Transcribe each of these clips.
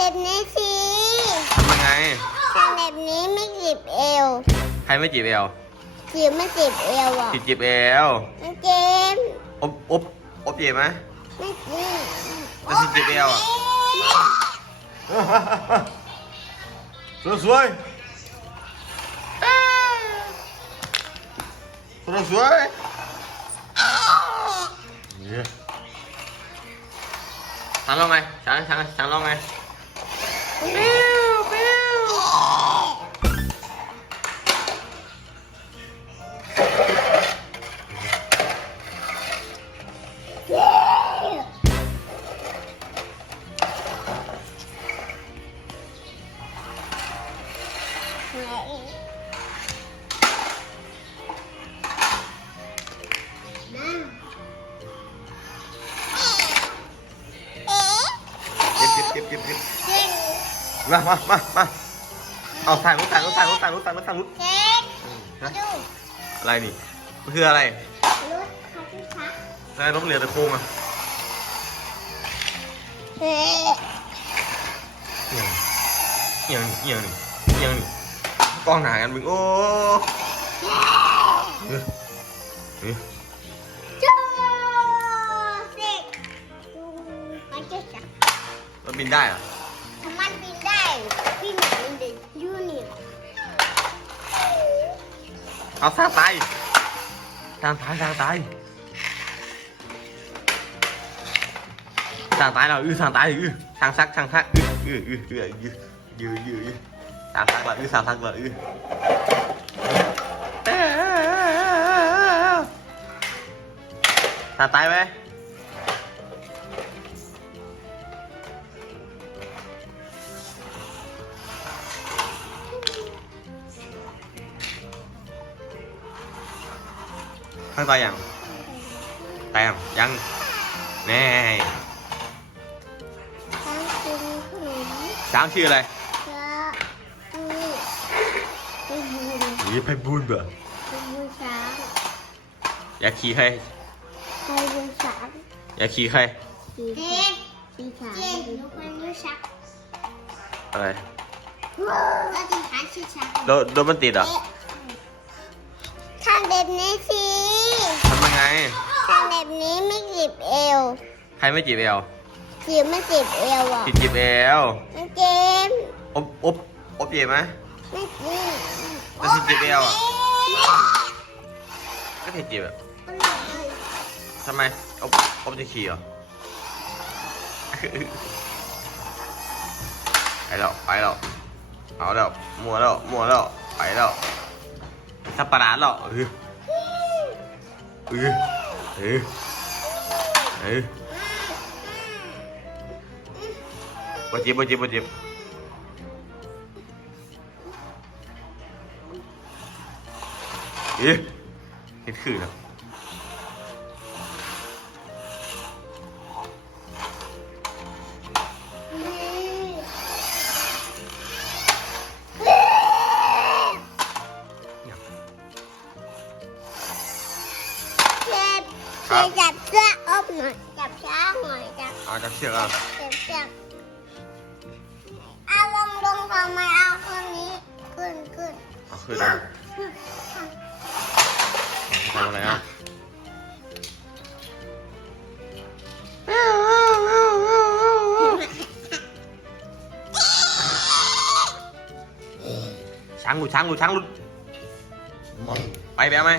แบบนี้สิทำยังไงทำแบบนี้ไม่จีบเอวใครไม่จีบเอวจีบไม่จีบเอวอะจีบจีบเอวไม่เจ็บอบอบอบจีบไหมไม่จีบแล้วที่จีบเอวอะสวยสวยสวยสวยเนี่ยช้างร้องไง ช้ มามามามาเอาถ่ายรูปถ่ายรูปถ่ายรูปถ่ายรูปถ่ายรูปถ่ายรูปเค้กนะดูอะไรนี่มันคืออะไรรถคันที่ชักอะไรรถเรือตะโค้งอะเฮ้ยเอียงเอียงนี่เอียงนี่กล้องหนากันมึงโอ้เออเออจูเซ็กดูมันจะชักรถบินได้เหรอ เอาสร้างตายสร้างตายสร้างตายสร้างตายเราอือสร้างตายอือสร้างซักสร้างซักอืออืออืออือยือยือยือสร้างซักเราอือสร้างซักเราอือสร้างตายไหม ข้างตายยังตายยังยังแน่ทั้งกินขนมช้างชื่ออะไรจะดูไปบูนนี่ไปบูนเบอร์ไปบูนช้างอยากขี่ใครไปบูนช้างอยากขี่ใครสีสีขาวเจนลูกมันยูชักอะไรก็จะหาชื่อชักโดนโดนมันติดเหรอ ทำแบบนี้สิทำยังไงทำแบบนี้ไม่จีบเอวใครไม่จีบเอวจีบไม่จีบเอวอะจีบจีบเอวไม่เจ็บอบอบอบจีบไหมไม่จีบแล้วที่จีบเอวอะก็จีบจีบแบบทำไมอบอบจะขี่เหรอไปแล้วไปแล้วเอาแล้วมัวแล้วมัวแล้วไปแล้ว สับปะรดแล้วเออเออเออเออบ่จีบบ่จีบบ่จีบเอ๊ะเห็นคือแล้ว บเจ็บจับเสื้ออบหน่อยจับช้างหน่อยจับเอาจับเชือกเอาเจ็บจับเอาลงลงทำไมเอาคนนี้ขึ้นขึ้นเอาขึ้นเอาทำอะไรอะช้างหลุดช้างหลุดช้างหลุดไปแบบไหม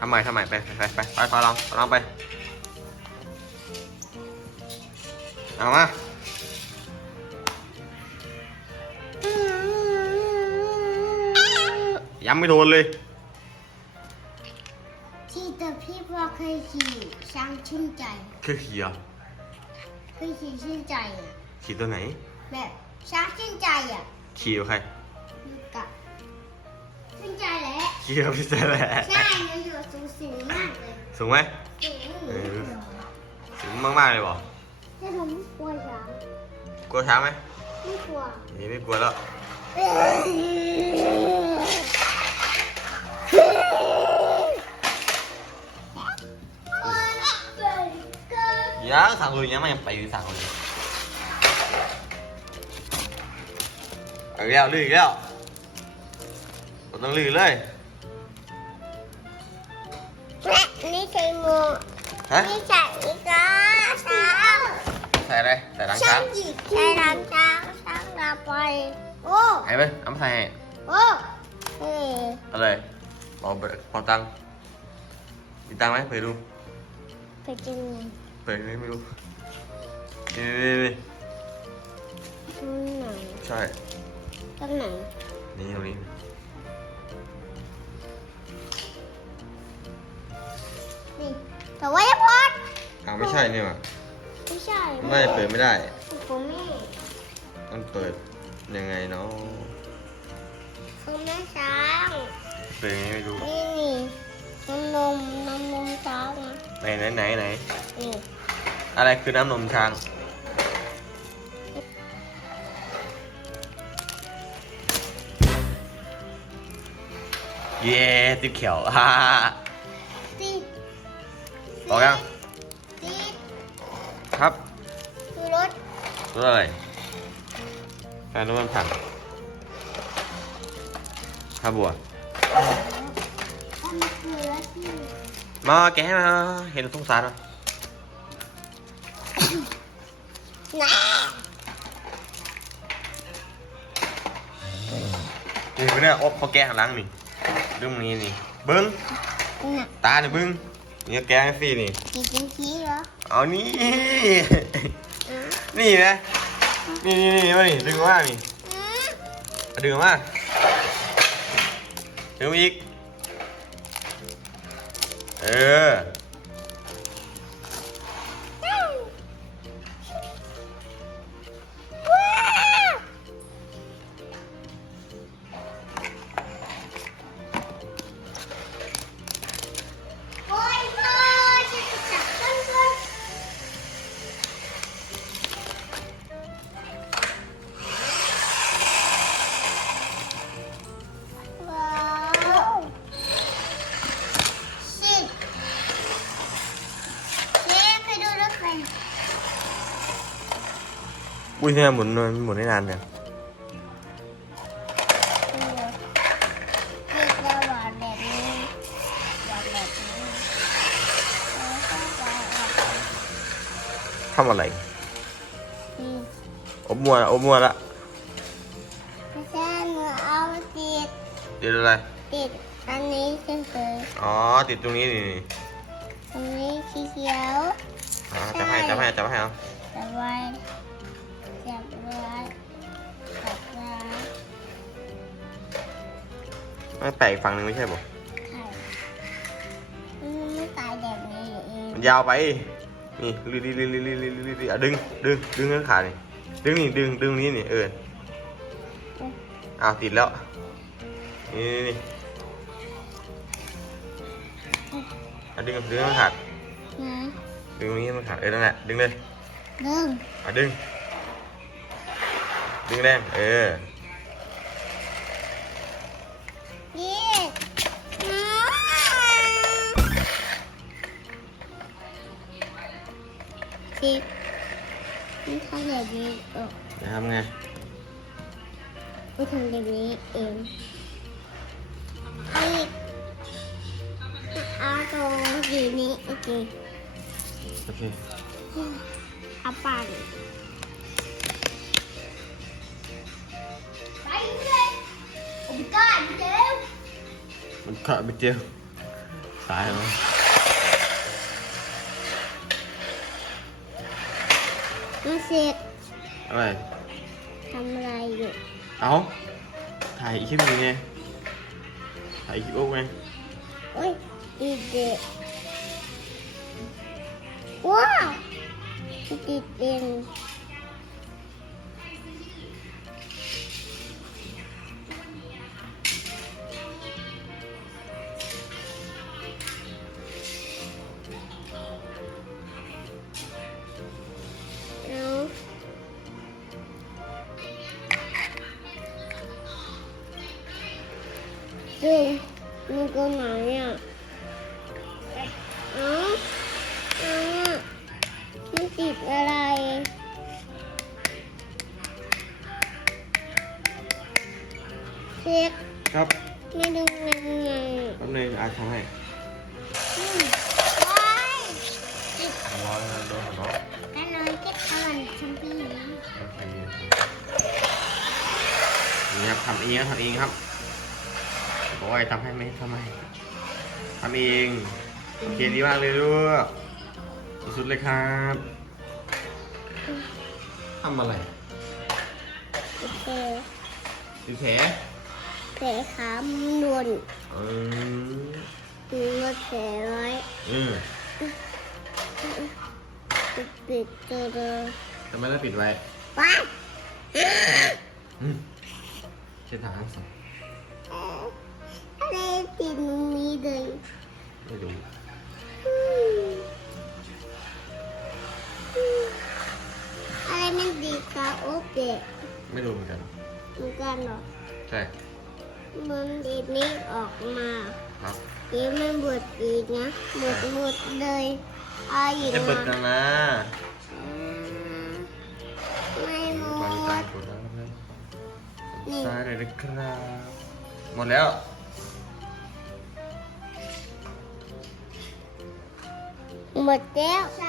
ทำไมทำไมไปไปไปไปไปไปลองลองไป เอามายังไม่โดนเลย ที่แต่พี่ว่าเคยขี่ช้างชื่นใจคือขี่เหรอเคยขี่ชื่นใจอะ ขี่ตัวไหน แบบช้างชื่นใจอะ ขี่กับใครอยู่กับชื่นใจแหละ ขี่กับพี่เจ๊แหละใช่มันอยู่สูงสูงมากเลยสูงไหมสูงเออสูงมากๆเลยบอกแต่ผมกลัวช้างกลัวช้างไหมไม่กลัวนี่ไม่กลัวแล้วยังสั่งเลยยังไม่ยังไปอยู่สั่งเลยเอาอีกแล้วลื่นอีกแล้วเราต้องลื่นเลย ใส่หมวกฮะนี่ใส่อีกแล้วช้างใส่อะไรใส่หลังช้างใส่หลังช้างช้างลาไปโอ้ให้ไหมเอามาใส่ให้โอ้เฮ้ยเอะไรบอกเบิกบอกตังค์มีตังค์ไหมเปิดดูไปจริงเปิดไม่รู้นี่นี่นี่ตรงไหนใช่ตรงไหนนี่ตรงนี้ แต่ว่ายังพอดอ้าวไม่ใช่นี่หว่าไม่ใช่ไม่เปิดไม่ได้ผมแม่มันเปิดยังไงเนาะคือแม่ช้างเปิดยังไงไม่รู้นี่นี่น้ำนมน้ำนมช้างนะไหนไหนไหนไหนนี่อะไรคือน้ำนมช้างเย้ติ๊บเขียวฮ่าติด บอกยังติดครับคือรถรถอะไรแฟนรถมันผังข้าบัวมันคือรถที่มาแกะให้มาเห็นสงสารเหรอไหนนี่คือเนี่ยอบเขาแกะข้างหลังนี่ดึงนี้นี่เบิ้งน่ะตาเนี่ยเบิ้ง เนี่ยแกงสินี่กินขี้เหรอเอานี่ นี่นะนี่นี่นี่มานี่ดึงมานี่ดึงมาดึงอีก เออ อุ้ยเนี่ยหมุนมันหมุนได้นานเนี่ยเรียกว่าหวานแบบนี้หวานแบบนี้แล้วก็หวานแบบนี้ทำอะไร อืมอบมัวละอบมัวละไม่ใช่หนูเอาติดเดี๋ยวอะไร ติดอันนี้เฉยอ๋อ ติดตรงนี้นี่นี่ๆอันนี้สีเขียวอ่าจับให้จับให้จับให้เอาจับไว้จั ไม่แปะอีกฝั่งหนึงไม่ใช่ป่ะไข่อืมไม่ตายแบบนี้เองมันยาวไป นี่ลีลีลีลีลีลีลีลีอะดึง ดึง ดึงข้างขานี่ดึงนี่ ดึง ดึงนี้นี่ เอออ้าวติดแล้ว นี่นี่นี่อะดึง ดึงข้างขาดนะดึงตรงนี้ให้มันขาดเออนั่นแหละดึงเลยเริ่ม อะดึง ดึงแรงเออ แบบนี้เออจะทำไงไม่ทำแบบนี้เองเอาอีกเอาตรงสีนี้โอเคโอเคเอาปั่นไปเลยโอ้ยก้าเดี๋ยวมันขาดไปเจียวสายแล้วมาเสร็จ อะไร ทำอะไรอยู่เอาถ่ายคลิปนี้ไง ถ่ายคลิปโอ๊กไงโอ้ยดีเด็กว้าวติดเด่น ซึ่งมันก็ไหนอะเอาเอาอะมันติดอะไรค้กครับไม่ดูยังไงแป๊บนึงอาทำให้อืมว้ายร้อนโดนร้อนกันเลยเค้กอร่อยชัมปี้โอเคนี่ครับทำเองครับทำเองครับโอ้ยทำให้ไหมทำไมทำเองโอเคดีมากเลยลูกสุดๆเลยครับทำอะไรโอเคดูแผลแผลขามันโดนเออมีมาแผลไว้เออปิดปิดตัวเดิมทำไมต้องปิดไว้ว้ายอืมเช็ดทางให้สิอะไร ติดตรงนี้เลยไม่ดูอืมอืมอะไรมันดีคะโอเคไม่ดูเหมือนกันเหมือนกันเหรอใช่มันดีดนี้ออกมาครับเดี๋ยวมันบดอีกนะบดหมดเลยเอาอีกจะเปิดมากันนะอืมไม่หมวางตาดกดแล้วนะนี่ตายเลยนะครับหมดแล้ว หมดแล้ว